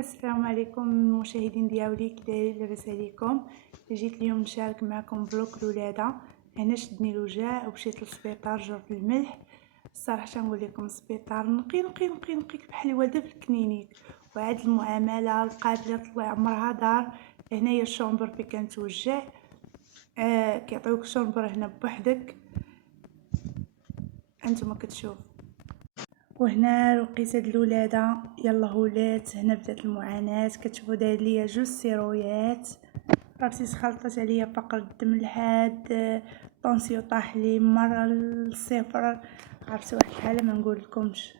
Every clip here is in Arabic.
السلام عليكم المشاهدين ديالي، كي دايرين؟ لاباس عليكم؟ جيت اليوم نشارك معكم فلوق الولاده. هنا شدني الوجع ومشيت للسبيطار، جرت الملح. الصراحه نقول لكم السبيطار نقي بحال الوالده في الكلينيك، وعاد المعامله القابله طلع عمرها دار. هنايا الشومبر فين كنتوجع، كيعطيوك الشومبر هنا بوحدك انتما كتشوفوا. وهنا الوقيته د الولاده يلا ولات. هنا بدات المعاناه، كتشوفوا داير ليا 2 سيرويات. عرفتي تخلطت عليا فقر الدم لحد طونسيو طاح لي مره للصفر. عرفتي واحد الحاله ما نقول لكمش.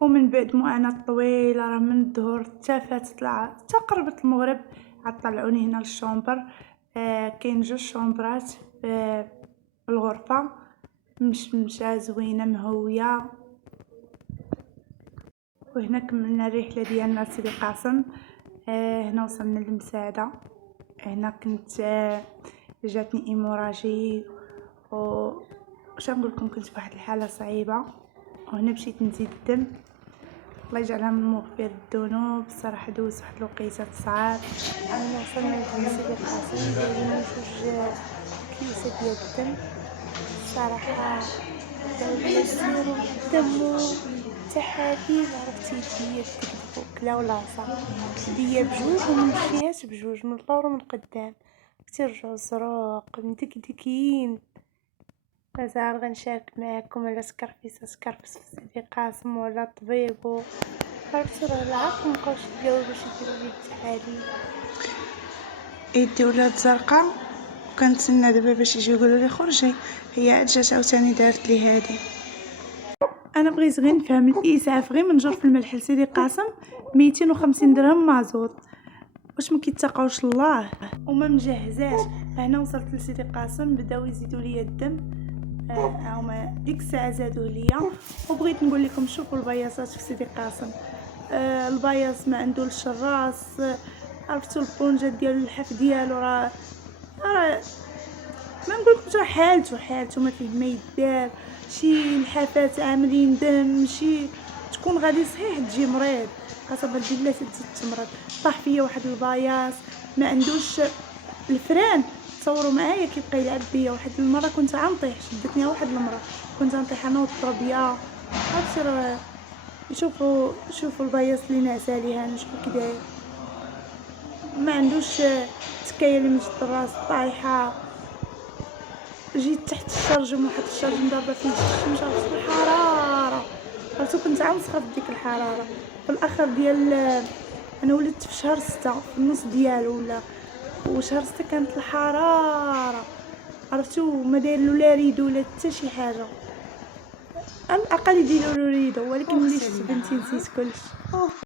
ومن بعد معاناه طويله، راه من الظهر حتى فات طلع حتى قربت المغرب، عاد طلعوني هنا للشومبر. كاين 2 شومبرات في الغرفه، مشمشه زوينه مهويه. وهنا كملنا الرحله ديالنا لسيدي قاسم. هنا وصلنا للمساعده. هنا كنت جاتني ايموراجي واش نقول لكم، كنت في واحد الحاله صعيبه. وهنا مشيت نزيد الدم، الله يجعلها من مغفر الذنوب. الصراحه دوزت واحد الوقيته صعاب. هنا وصلنا لسيدي قاسم، دايرين 2 كيسه ديال الدم. الصراحه دايرين الدم تحاليل، عرفتي يديا تكذبوا كلا ولا صا يديا بجوج ومشيات بجوج، من اللور ومن قدام كترجعوا زروق مدكدكين. مازال غنشارك معكم على سكرفيس في سيدي قاسم ولا طبيب، عرفتي راه العقل مابقاوش يلقاو باش يديروا لي التحاليل. يدي ولات زرقاء، وكنتسنى دابا باش يجيو يقولوا لي خرجي. هي عاد جات عاوتاني دارت لي هادي. انا بغيت غير نفهم الاسعاف غير من جرف الملح لسيدي قاسم 250 درهم مازوط، واش ما كيتقاوش الله وما مجهزاش. هنا وصلت لسيدي قاسم، بداو يزيدوا لي الدم. هما ديك الساعه زادوه ليا. وبغيت نقول لكم شوفوا البياصات في سيدي قاسم. البياص ما عنده الشراس، عرفتوا البونجات ديالو اللحاف ديالو راه ما نقولكمش راه حالته ما فيه ما يدار. شي لحافات عاملين دم، شي تكون غادي صحيح تجي مريض، قسما بالله تزيد تمرض. طاح فيا واحد البياص ما عندوش الفران. تصوروا معايا كيبقى يلعب بيا. واحد المره كنت غنطيح، شدتني واحد المره كنت غنطيح انا والطربيه. عرفتي راه شوفوا البياص اللي ناعس عليها، نشوفوا كي داير. ما عندوش تكايه اللي من الراس طايحه. جيت تحت الشرجم، واحد الشرجم ضاربه فيه الشمس، عرفت الحراره. عرفتو كنت عنصخه في ديك الحراره. في الاخر ديال انا ولدت في شهر 6 في النص ديالو وشهر 6 كانت الحراره، عرفتو ما داير لا ريدو ولا حتى شي حاجه. على الاقل يديروا له ريدو، ولكن ملي شفت بنتي نسيت كلشي.